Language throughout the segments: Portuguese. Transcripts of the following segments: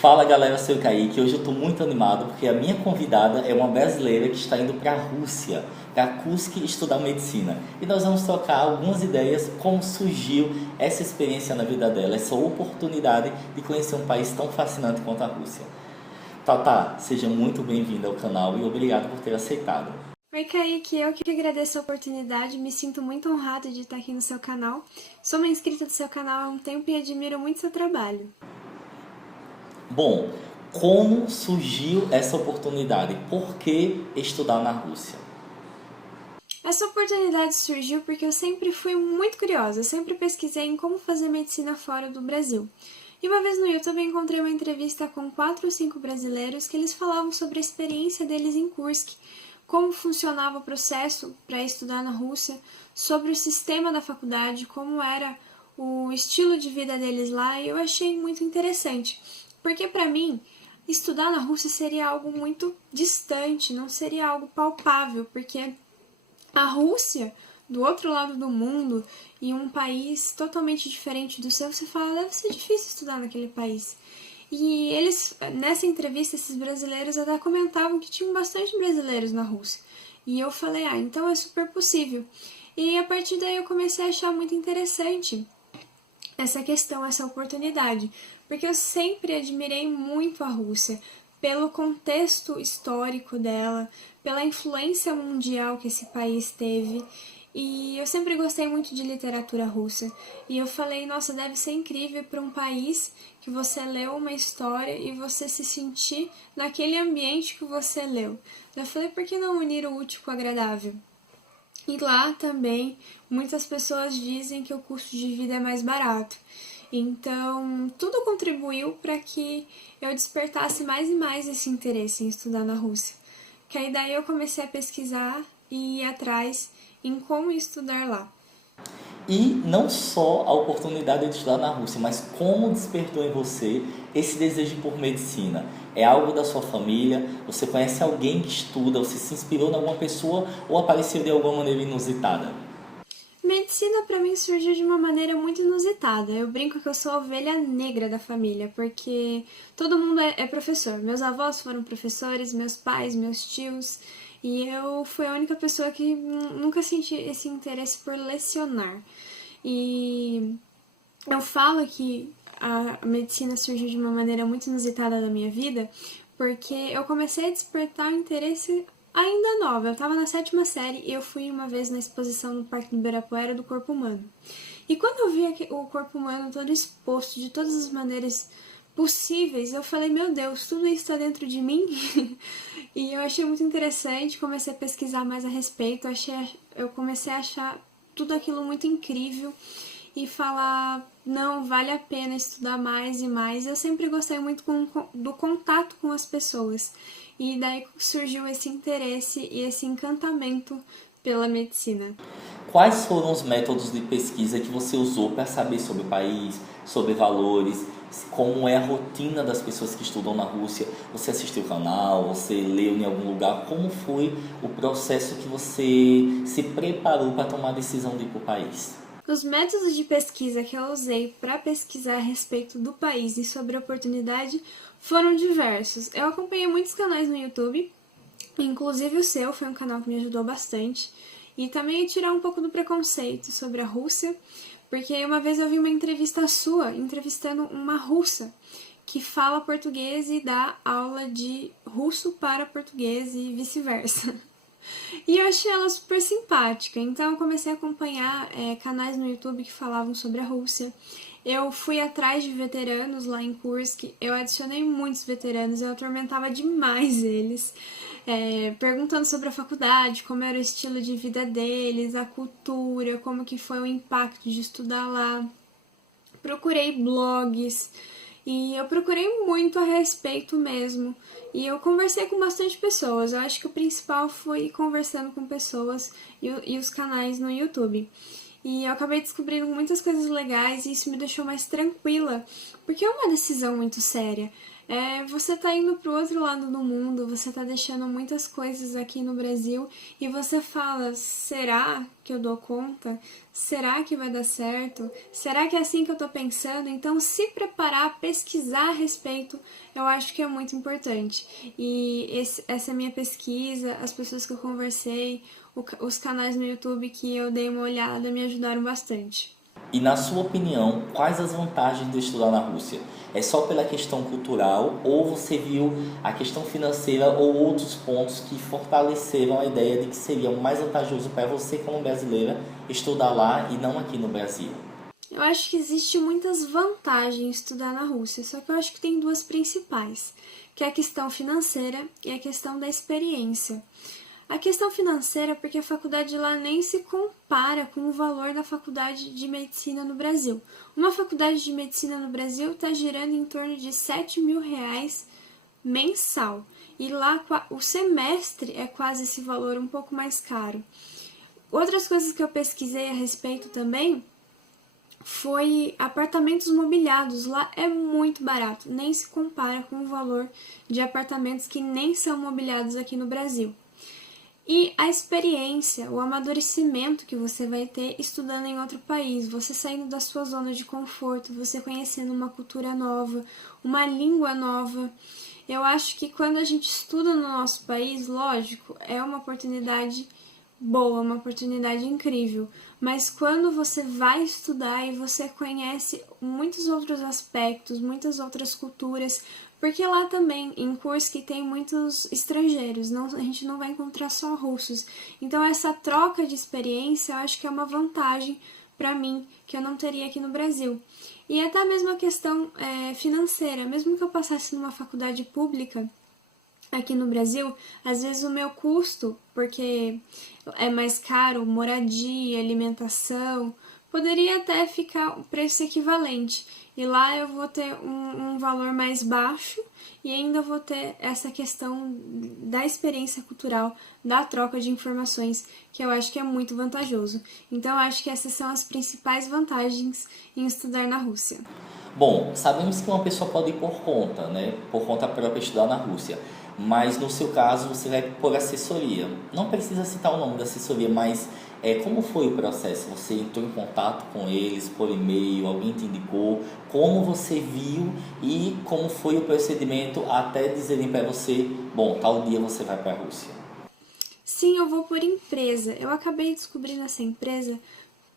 Fala galera, eu sou o Kaique. Hoje eu estou muito animado porque a minha convidada é uma brasileira que está indo para a Rússia, para Kursk, estudar medicina. E nós vamos trocar algumas ideias como surgiu essa experiência na vida dela, essa oportunidade de conhecer um país tão fascinante quanto a Rússia. Tata, seja muito bem-vinda ao canal e obrigado por ter aceitado. Oi, Kaique, eu que agradeço a oportunidade, me sinto muito honrada de estar aqui no seu canal. Sou uma inscrita do seu canal há um tempo e admiro muito seu trabalho. Bom, como surgiu essa oportunidade? Por que estudar na Rússia? Essa oportunidade surgiu porque eu sempre fui muito curiosa, eu sempre pesquisei em como fazer medicina fora do Brasil. E uma vez no YouTube eu encontrei uma entrevista com 4 ou 5 brasileiros que eles falavam sobre a experiência deles em Kursk, como funcionava o processo para estudar na Rússia, sobre o sistema da faculdade, como era o estilo de vida deles lá, e eu achei muito interessante, porque para mim estudar na Rússia seria algo muito distante, não seria algo palpável, porque a Rússia, do outro lado do mundo, e um país totalmente diferente do seu, você fala, deve ser difícil estudar naquele país. E eles, nessa entrevista, esses brasileiros até comentavam que tinham bastante brasileiros na Rússia. E eu falei, então é super possível. E a partir daí eu comecei a achar muito interessante essa questão, essa oportunidade, porque eu sempre admirei muito a Rússia, pelo contexto histórico dela, pela influência mundial que esse país teve, e eu sempre gostei muito de literatura russa. E eu falei, nossa, deve ser incrível para um país que você leu uma história e você se sentir naquele ambiente que você leu. Eu falei, por que não unir o útil com o agradável? E lá também muitas pessoas dizem que o custo de vida é mais barato. Então, tudo contribuiu para que eu despertasse mais e mais esse interesse em estudar na Rússia. Que aí daí eu comecei a pesquisar e ir atrás em como estudar lá. E não só a oportunidade de estudar na Rússia, mas como despertou em você esse desejo por medicina? É algo da sua família? Você conhece alguém que estuda? Você se inspirou em alguma pessoa ou apareceu de alguma maneira inusitada? Medicina para mim surgiu de uma maneira muito inusitada. Eu brinco que eu sou a ovelha negra da família, porque todo mundo é professor. Meus avós foram professores, meus pais, meus tios, e eu fui a única pessoa que nunca senti esse interesse por lecionar. E eu falo que a medicina surgiu de uma maneira muito inusitada na minha vida, porque eu comecei a despertar o interesse ainda nova. Eu estava na 7ª série e eu fui uma vez na exposição no Parque do Ibirapuera do corpo humano. E quando eu vi o corpo humano todo exposto de todas as maneiras possíveis, eu falei, meu Deus, tudo isso está dentro de mim? E eu achei muito interessante, comecei a pesquisar mais a respeito, eu comecei a achar tudo aquilo muito incrível e falar, não, vale a pena estudar mais e mais. Eu sempre gostei muito do contato com as pessoas. E daí surgiu esse interesse e esse encantamento pela medicina. Quais foram os métodos de pesquisa que você usou para saber sobre o país, sobre valores, como é a rotina das pessoas que estudam na Rússia? Você assistiu o canal, você leu em algum lugar? Como foi o processo que você se preparou para tomar a decisão de ir para o país? Os métodos de pesquisa que eu usei para pesquisar a respeito do país e sobre a oportunidade foram diversos. Eu acompanhei muitos canais no YouTube, inclusive o seu foi um canal que me ajudou bastante, e também a tirar um pouco do preconceito sobre a Rússia, porque uma vez eu vi uma entrevista sua entrevistando uma russa que fala português e dá aula de russo para português e vice-versa. E eu achei ela super simpática, então eu comecei a acompanhar canais no YouTube que falavam sobre a Rússia. Eu fui atrás de veteranos lá em Kursk, eu adicionei muitos veteranos, eu atormentava demais eles, perguntando sobre a faculdade, como era o estilo de vida deles, a cultura, como que foi o impacto de estudar lá. Procurei blogs e eu procurei muito a respeito mesmo. E eu conversei com bastante pessoas. Eu acho que o principal foi ir conversando com pessoas e os canais no YouTube. E eu acabei descobrindo muitas coisas legais e isso me deixou mais tranquila, porque é uma decisão muito séria. Você tá indo pro outro lado do mundo, você tá deixando muitas coisas aqui no Brasil e você fala, será que eu dou conta? Será que vai dar certo? Será que é assim que eu tô pensando? Então, se preparar, pesquisar a respeito, eu acho que é muito importante. E essa minha pesquisa, as pessoas que eu conversei, os canais no YouTube que eu dei uma olhada me ajudaram bastante. E na sua opinião, quais as vantagens de estudar na Rússia? É só pela questão cultural ou você viu a questão financeira ou outros pontos que fortaleceram a ideia de que seria mais vantajoso para você como brasileira estudar lá e não aqui no Brasil? Eu acho que existe muitas vantagens em estudar na Rússia, só que eu acho que tem duas principais, que é a questão financeira e a questão da experiência. A questão financeira, porque a faculdade lá nem se compara com o valor da faculdade de medicina no Brasil. Uma faculdade de medicina no Brasil está girando em torno de R$ 7.000 mensal. E lá o semestre é quase esse valor, um pouco mais caro. Outras coisas que eu pesquisei a respeito também foi apartamentos mobiliados. Lá é muito barato, nem se compara com o valor de apartamentos que nem são mobiliados aqui no Brasil. E a experiência, o amadurecimento que você vai ter estudando em outro país, você saindo da sua zona de conforto, você conhecendo uma cultura nova, uma língua nova. Eu acho que quando a gente estuda no nosso país, lógico, é uma oportunidade boa, uma oportunidade incrível. Mas quando você vai estudar e você conhece muitos outros aspectos, muitas outras culturas, porque lá também, em Kursk, tem muitos estrangeiros, a gente não vai encontrar só russos. Então essa troca de experiência eu acho que é uma vantagem para mim, que eu não teria aqui no Brasil. E até mesmo a questão financeira, mesmo que eu passasse numa faculdade pública, aqui no Brasil, às vezes o meu custo, porque é mais caro, moradia, alimentação, poderia até ficar o preço equivalente. E lá eu vou ter um valor mais baixo e ainda vou ter essa questão da experiência cultural, da troca de informações, que eu acho que é muito vantajoso. Então eu acho que essas são as principais vantagens em estudar na Rússia. Bom, sabemos que uma pessoa pode ir por conta, né? Por conta própria estudar na Rússia. Mas no seu caso você vai por assessoria. Não precisa citar o nome da assessoria, mas como foi o processo? Você entrou em contato com eles por e-mail, alguém te indicou? Como você viu e como foi o procedimento até dizerem para você, bom, tal dia você vai para a Rússia? Sim, eu vou por empresa. Eu acabei descobrindo essa empresa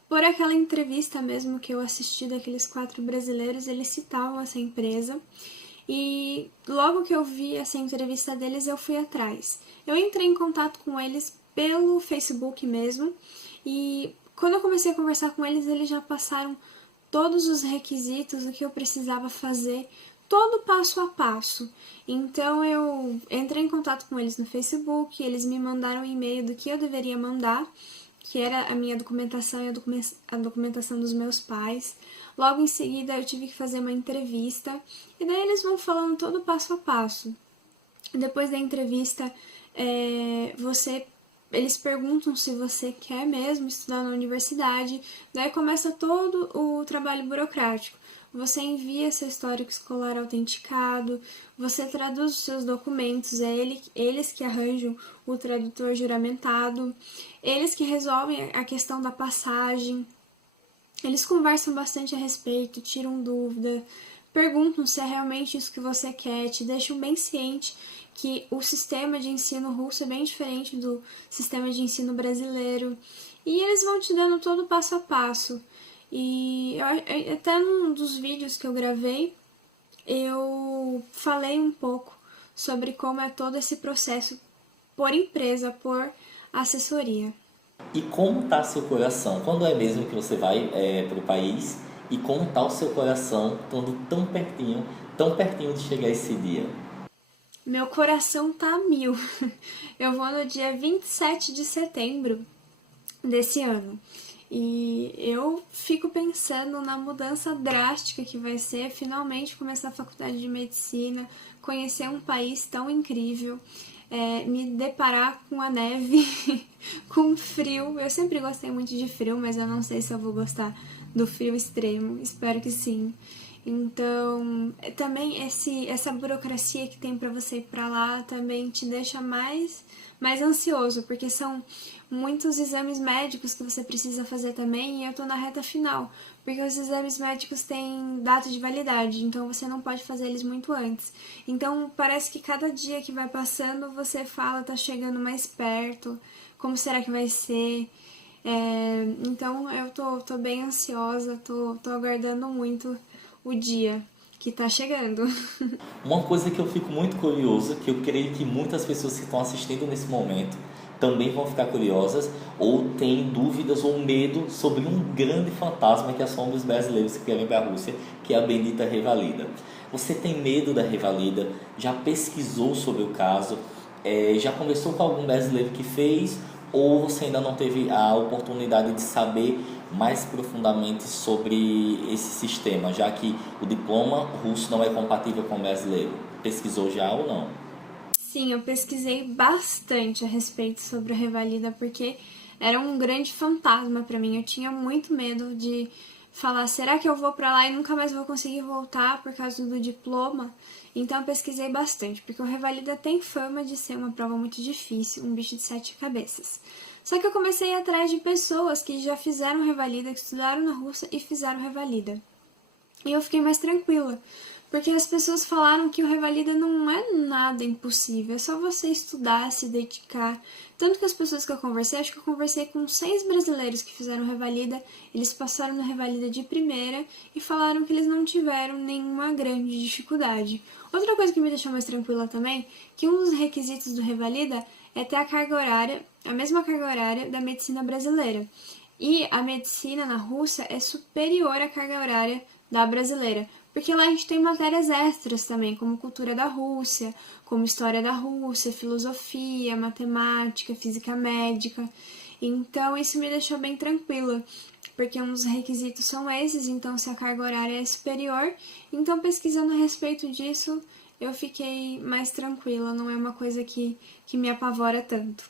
por aquela entrevista mesmo que eu assisti daqueles 4 brasileiros, eles citavam essa empresa. E logo que eu vi essa entrevista deles, eu fui atrás. Eu entrei em contato com eles pelo Facebook mesmo. E quando eu comecei a conversar com eles, eles já passaram todos os requisitos, o que eu precisava fazer, todo passo a passo. Então eu entrei em contato com eles no Facebook, eles me mandaram um e-mail do que eu deveria mandar, que era a minha documentação e a documentação dos meus pais. Logo em seguida eu tive que fazer uma entrevista e daí eles vão falando todo passo a passo. Depois da entrevista, eles perguntam se você quer mesmo estudar na universidade, daí começa todo o trabalho burocrático. Você envia seu histórico escolar autenticado, você traduz os seus documentos, eles que arranjam o tradutor juramentado, eles que resolvem a questão da passagem, eles conversam bastante a respeito, tiram dúvida, perguntam se é realmente isso que você quer, te deixam bem ciente que o sistema de ensino russo é bem diferente do sistema de ensino brasileiro. E eles vão te dando todo passo a passo. E até num dos vídeos que eu gravei, eu falei um pouco sobre como é todo esse processo por empresa, por assessoria. E como está seu coração? Quando é mesmo que você vai para o país? E como está o seu coração estando tão pertinho de chegar esse dia? Meu coração tá a mil. Eu vou no dia 27 de setembro desse ano. E eu fico pensando na mudança drástica que vai ser finalmente começar a faculdade de medicina, conhecer um país tão incrível, me deparar com a neve, com frio. Eu sempre gostei muito de frio, mas eu não sei se eu vou gostar do frio extremo. Espero que sim. Então, também essa burocracia que tem para você ir para lá também te deixa mais ansioso, porque são muitos exames médicos que você precisa fazer também, e eu tô na reta final, porque os exames médicos têm data de validade, então você não pode fazer eles muito antes. Então, parece que cada dia que vai passando, você fala, tá chegando mais perto, como será que vai ser? Então, eu tô bem ansiosa, tô aguardando muito o dia que tá chegando. Uma coisa que eu fico muito curioso, que eu creio que muitas pessoas que estão assistindo nesse momento também vão ficar curiosas ou têm dúvidas ou medo sobre um grande fantasma que assombra os brasileiros que querem para a Rússia, que é a bendita Revalida. Você tem medo da Revalida? Já pesquisou sobre o caso? Já conversou com algum brasileiro que fez? Ou você ainda não teve a oportunidade de saber mais profundamente sobre esse sistema, já que o diploma russo não é compatível com o brasileiro? Pesquisou já ou não? Sim, eu pesquisei bastante a respeito sobre a Revalida, porque era um grande fantasma para mim. Eu tinha muito medo de falar, será que eu vou para lá e nunca mais vou conseguir voltar por causa do diploma? Então eu pesquisei bastante, porque o Revalida tem fama de ser uma prova muito difícil, um bicho de sete cabeças. Só que eu comecei a ir atrás de pessoas que já fizeram Revalida, que estudaram na Rússia e fizeram Revalida. E eu fiquei mais tranquila, porque as pessoas falaram que o Revalida não é nada impossível, é só você estudar, se dedicar. Tanto que as pessoas que eu conversei, acho que eu conversei com 6 brasileiros que fizeram Revalida, eles passaram no Revalida de primeira e falaram que eles não tiveram nenhuma grande dificuldade. Outra coisa que me deixou mais tranquila também, que um dos requisitos do Revalida é ter a carga horária, a mesma carga horária da medicina brasileira. E a medicina na Rússia é superior à carga horária da brasileira, porque lá a gente tem matérias extras também, como cultura da Rússia, como história da Rússia, filosofia, matemática, física médica. Então isso me deixou bem tranquila, porque um dos requisitos são esses, então se a carga horária é superior, então pesquisando a respeito disso, eu fiquei mais tranquila, não é uma coisa que me apavora tanto.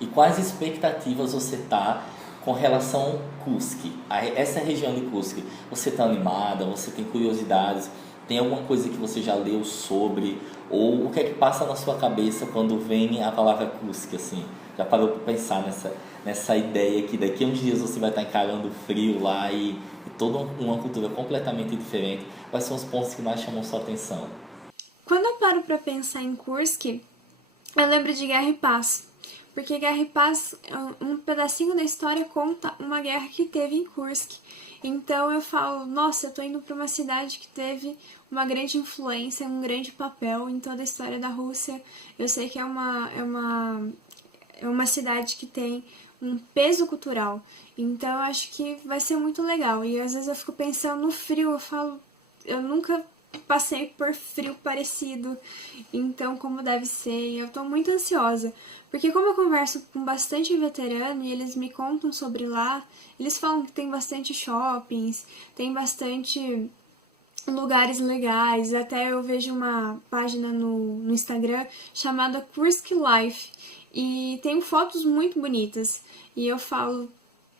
E quais expectativas você tá com relação a Kursk, a essa região de Kursk? Você está animada? Você tem curiosidades? Tem alguma coisa que você já leu sobre? Ou o que é que passa na sua cabeça quando vem a palavra Kursk, assim? Já parou para pensar nessa ideia que daqui a uns dias você vai estar encarando o frio lá e toda uma cultura completamente diferente? Quais são os pontos que mais chamam sua atenção? Quando eu paro para pensar em Kursk, eu lembro de Guerra e Paz, porque Guerra e Paz, um pedacinho da história conta uma guerra que teve em Kursk. Então eu falo, nossa, eu tô indo para uma cidade que teve uma grande influência, um grande papel em toda a história da Rússia. Eu sei que é uma cidade que tem um peso cultural. Então eu acho que vai ser muito legal. E às vezes eu fico pensando no frio, eu falo, eu nunca passei por frio parecido, então como deve ser, e eu tô muito ansiosa, porque como eu converso com bastante veterano e eles me contam sobre lá, eles falam que tem bastante shoppings, tem bastante lugares legais, até eu vejo uma página no Instagram chamada Kursk Life, e tem fotos muito bonitas, e eu falo,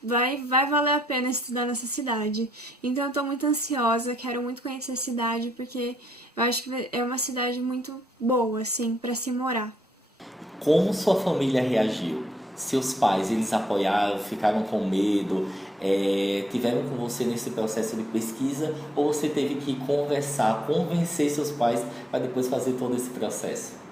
vai valer a pena estudar nessa cidade. Então eu tô muito ansiosa, quero muito conhecer a cidade, porque eu acho que é uma cidade muito boa, assim, para se morar. Como sua família reagiu? Seus pais, eles apoiaram, ficaram com medo, tiveram com você nesse processo de pesquisa ou você teve que conversar, convencer seus pais para depois fazer todo esse processo?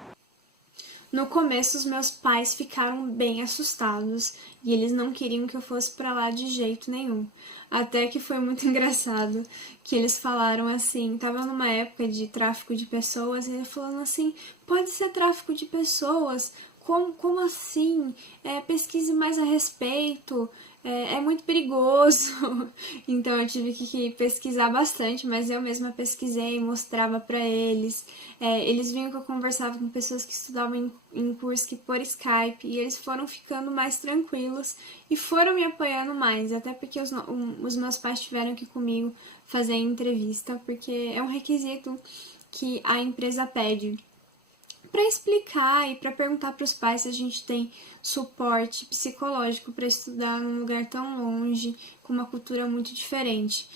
No começo, os meus pais ficaram bem assustados e eles não queriam que eu fosse para lá de jeito nenhum. Até que foi muito engraçado que eles falaram assim, tava numa época de tráfico de pessoas, e ele falando assim, pode ser tráfico de pessoas? Como assim? Pesquise mais a respeito. É muito perigoso. Então eu tive que pesquisar bastante, mas eu mesma pesquisei, mostrava para eles. Eles viam que eu conversava com pessoas que estudavam em Kursk por Skype e eles foram ficando mais tranquilos e foram me apoiando mais, até porque os meus pais tiveram que ir comigo fazer entrevista, porque é um requisito que a empresa pede para explicar e para perguntar para os pais se a gente tem suporte psicológico para estudar num lugar tão longe, com uma cultura muito diferente.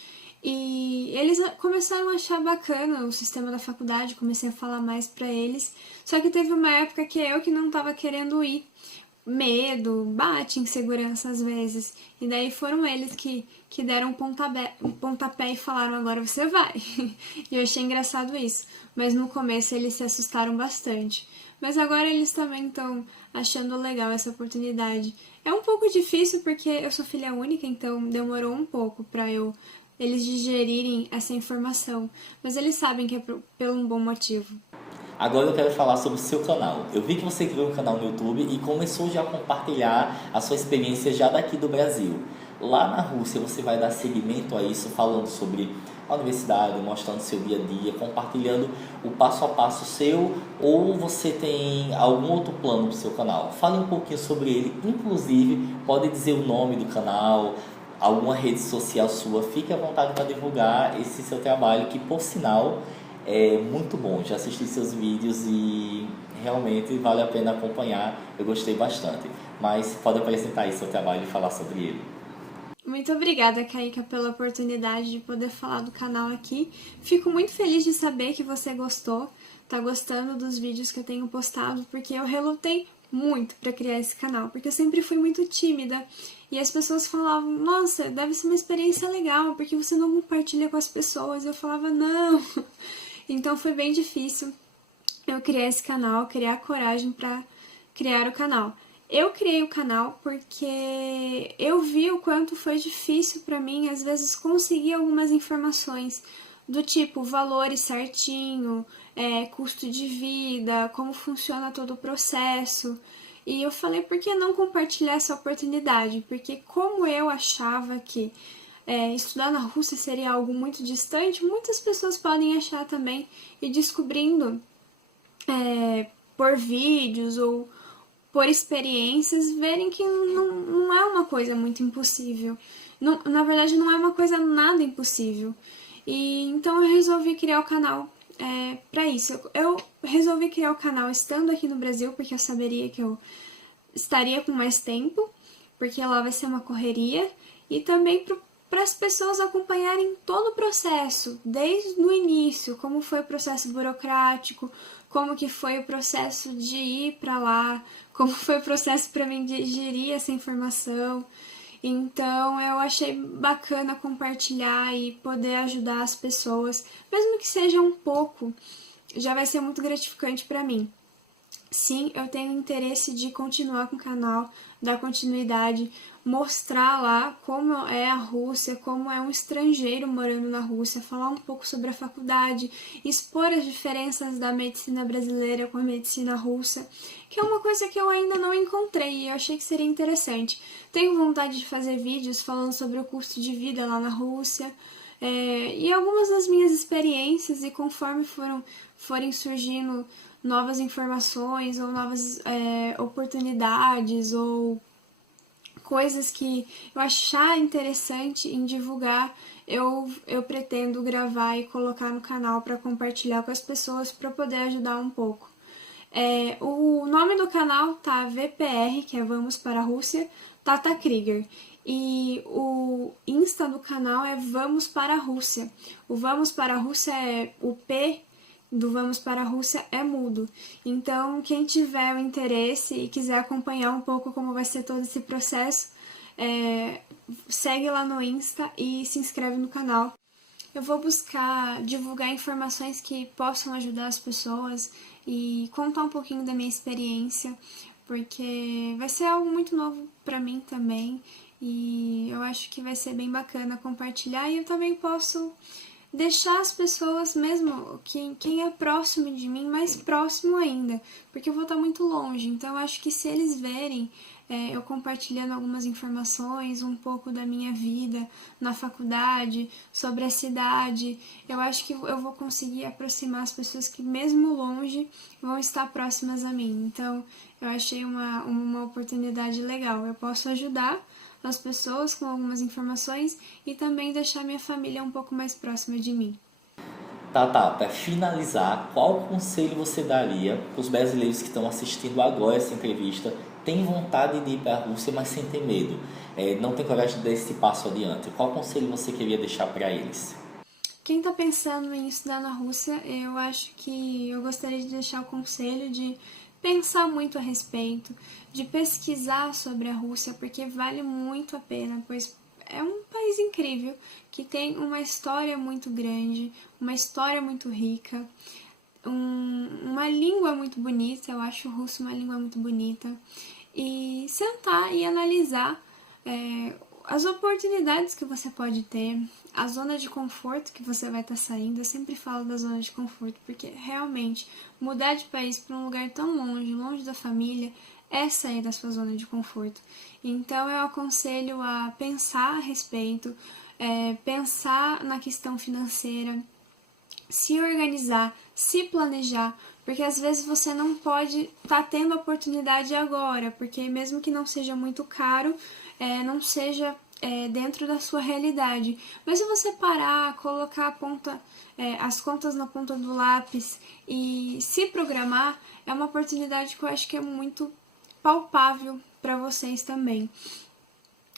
E eles começaram a achar bacana o sistema da faculdade, comecei a falar mais pra eles. Só que teve uma época que eu que não tava querendo ir. Medo, bate insegurança às vezes. E daí foram eles que deram um pontapé e falaram, agora você vai. E eu achei engraçado isso. Mas no começo eles se assustaram bastante. Mas agora eles também estão achando legal essa oportunidade. É um pouco difícil porque eu sou filha única, então demorou um pouco para eles digerirem essa informação. Mas eles sabem que é pelo um bom motivo. Agora eu quero falar sobre o seu canal. Eu vi que você criou um canal no YouTube e começou já a compartilhar a sua experiência já daqui do Brasil. Lá na Rússia você vai dar seguimento a isso, falando sobre a universidade, mostrando seu dia a dia, compartilhando o passo a passo seu, ou você tem algum outro plano para o seu canal? Fale um pouquinho sobre ele, inclusive pode dizer o nome do canal, alguma rede social sua, fique à vontade para divulgar esse seu trabalho, que por sinal é muito bom. Já assisti seus vídeos e realmente vale a pena acompanhar, eu gostei bastante. Mas pode apresentar aí seu trabalho e falar sobre ele. Muito obrigada, Kaika, pela oportunidade de poder falar do canal aqui. Fico muito feliz de saber que você gostou, tá gostando dos vídeos que eu tenho postado, porque eu relutei muito para criar esse canal, porque eu sempre fui muito tímida e as pessoas falavam, nossa, deve ser uma experiência legal, porque você não compartilha com as pessoas. Eu falava, não. Então foi bem difícil eu criar esse canal, criar coragem para criar o canal. Eu criei o canal porque eu vi o quanto foi difícil para mim, às vezes, conseguir algumas informações do tipo valores certinho, custo de vida, como funciona todo o processo. E eu falei, por que não compartilhar essa oportunidade? Porque como eu achava que estudar na Rússia seria algo muito distante, muitas pessoas podem achar também, e descobrindo por vídeos ou por experiências, verem que não é uma coisa muito impossível. Não, na verdade, não é uma coisa nada impossível. E então eu resolvi criar o canal para isso. Eu resolvi criar o canal estando aqui no Brasil, porque eu saberia que eu estaria com mais tempo, porque lá vai ser uma correria, e também para as pessoas acompanharem todo o processo, desde o início, como foi o processo burocrático, como que foi o processo de ir para lá, como foi o processo para mim digerir essa informação. Então eu achei bacana compartilhar e poder ajudar as pessoas, mesmo que seja um pouco, já vai ser muito gratificante para mim. Sim, eu tenho interesse de continuar com o canal, dar continuidade, mostrar lá como é a Rússia, como é um estrangeiro morando na Rússia, falar um pouco sobre a faculdade, expor as diferenças da medicina brasileira com a medicina russa, que é uma coisa que eu ainda não encontrei e eu achei que seria interessante. Tenho vontade de fazer vídeos falando sobre o custo de vida lá na Rússia, e algumas das minhas experiências, e conforme forem surgindo novas informações ou novas oportunidades ou coisas que eu achar interessante em divulgar, eu pretendo gravar e colocar no canal para compartilhar com as pessoas para poder ajudar um pouco. O nome do canal tá VPR, que é Vamos para a Rússia, Tata Krieger. E o Insta do canal é Vamos para a Rússia. O Vamos para a Rússia o P do Vamos para a Rússia é mudo. Então, quem tiver o interesse e quiser acompanhar um pouco como vai ser todo esse processo, segue lá no Insta e se inscreve no canal. Eu vou buscar divulgar informações que possam ajudar as pessoas e contar um pouquinho da minha experiência, porque vai ser algo muito novo para mim também e eu acho que vai ser bem bacana compartilhar, e eu também posso deixar as pessoas, mesmo quem é próximo de mim, mais próximo ainda, porque eu vou estar muito longe. Então eu acho que se eles verem eu compartilhando algumas informações, um pouco da minha vida na faculdade, sobre a cidade, eu acho que eu vou conseguir aproximar as pessoas que mesmo longe vão estar próximas a mim. Então eu achei uma oportunidade legal. Eu posso ajudar as pessoas com algumas informações e também deixar minha família um pouco mais próxima de mim. Tá, para finalizar, qual conselho você daria para os brasileiros que estão assistindo agora essa entrevista tem vontade de ir para a Rússia, mas sem ter medo, não tem coragem de dar esse passo adiante. Qual conselho você queria deixar para eles? Quem está pensando em estudar na Rússia, eu acho que eu gostaria de deixar o conselho de pensar muito a respeito, de pesquisar sobre a Rússia, porque vale muito a pena, pois é um país incrível, que tem uma história muito grande, uma história muito rica, uma língua muito bonita, eu acho o russo uma língua muito bonita, e sentar e analisar as oportunidades que você pode ter, a zona de conforto que você vai estar saindo. Eu sempre falo da zona de conforto, porque realmente mudar de país para um lugar tão longe, longe da família, é sair da sua zona de conforto. Então eu aconselho a pensar a respeito, pensar na questão financeira, se organizar, se planejar, porque às vezes você não pode estar tendo a oportunidade agora, porque mesmo que não seja muito caro, não seja dentro da sua realidade. Mas se você parar, colocar as contas na ponta do lápis e se programar, é uma oportunidade que eu acho que é muito palpável para vocês também.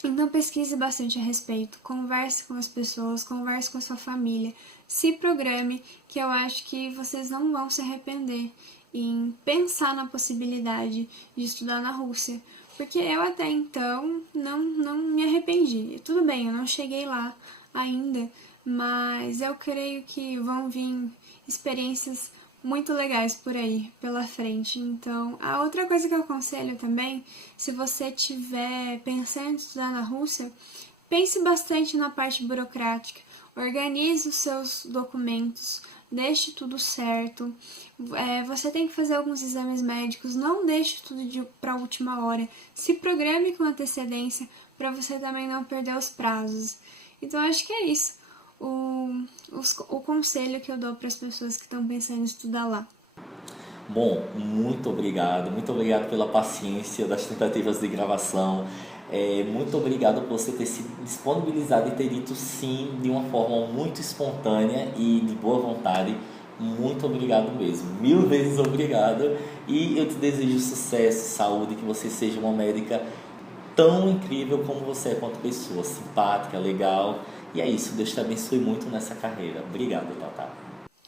Então pesquise bastante a respeito, converse com as pessoas, converse com a sua família, se programe, que eu acho que vocês não vão se arrepender em pensar na possibilidade de estudar na Rússia, porque eu até então não me arrependi. Tudo bem, eu não cheguei lá ainda, mas eu creio que vão vir experiências muito legais por aí, pela frente. Então, a outra coisa que eu aconselho também, se você estiver pensando em estudar na Rússia, pense bastante na parte burocrática, organize os seus documentos, deixe tudo certo. Você tem que fazer alguns exames médicos, não deixe tudo para a última hora. Se programe com antecedência para você também não perder os prazos. Então, acho que é isso. O conselho que eu dou para as pessoas que estão pensando em estudar lá. Bom, muito obrigado pela paciência das tentativas de gravação. Muito obrigado por você ter se disponibilizado e ter dito sim de uma forma muito espontânea e de boa vontade. Muito obrigado mesmo, 1000 vezes obrigado. E eu te desejo sucesso, saúde, que você seja uma médica tão incrível como você é quanto pessoa, simpática, legal. E é isso, Deus te abençoe muito nessa carreira. Obrigado, Tata.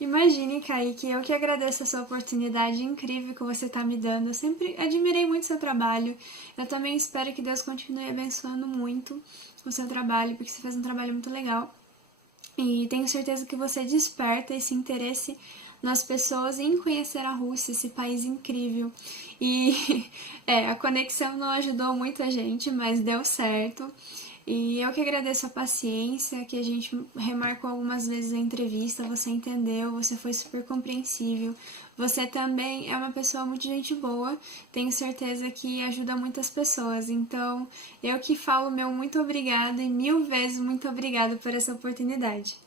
Imagine, Kaique, eu que agradeço essa oportunidade incrível que você está me dando. Eu sempre admirei muito seu trabalho. Eu também espero que Deus continue abençoando muito o seu trabalho, porque você faz um trabalho muito legal. E tenho certeza que você desperta esse interesse nas pessoas em conhecer a Rússia, esse país incrível. E a conexão não ajudou muita gente, mas deu certo. E eu que agradeço a paciência, que a gente remarcou algumas vezes a entrevista, você entendeu, você foi super compreensível. Você também é uma pessoa muito gente boa, tenho certeza que ajuda muitas pessoas. Então, eu que falo meu muito obrigado e 1000 vezes muito obrigado por essa oportunidade.